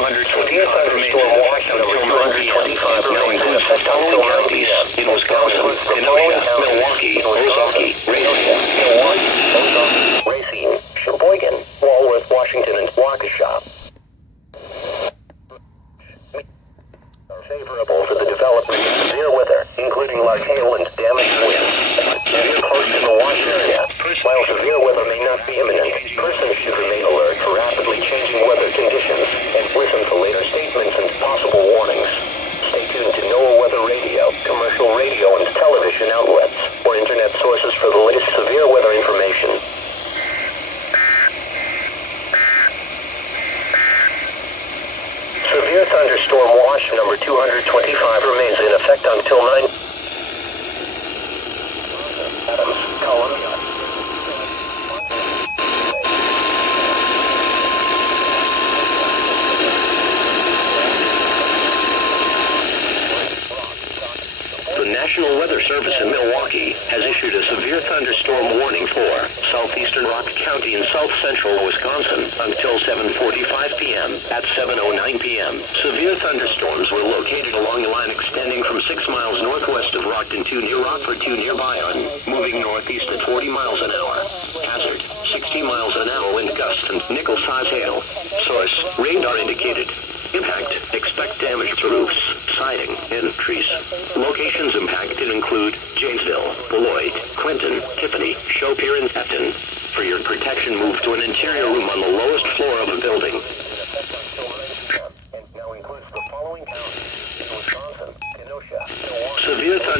225 remains in effect until 9 p.m. Now includes the following counties in Wisconsin: Kenosha, Milwaukee, Ozaukee, Racine, Sheboygan, Walworth, Washington, and Waukesha are favorable for the development of severe weather, including large hail and damaged winds. Severe close to the wash area. While severe weather may not be imminent, persons should remain alert for rapidly changing weather conditions and listen to later statements and possible warnings. Stay tuned to NOAA Weather Radio, commercial radio and television outlets, or internet sources for the latest severe weather information. Severe thunderstorm watch number 225 remains in effect until 9. Adams, Columbia. The National Weather Service in Milwaukee has issued a severe thunderstorm warning for southeastern Rock County and south central Wisconsin until 7:45 p.m. At 7:09 p.m., severe thunderstorms were located along the line extending from 6 miles northwest of Rockton 2 near Rockford 2 near Bayonne, moving northeast at 40 miles an hour. Hazard, 60 miles an hour wind gusts and nickel-size hail. Source, radar indicated. Impact, expect damage to roofs, siding, and trees. Locations impacted include Janesville, Beloit, Clinton, Tiffany, Chaupier, and Efton. For your protection, move to an interior room on the lowest floor of the building. And now includes the following counties in Wisconsin: Kenosha, Milwaukee. Severe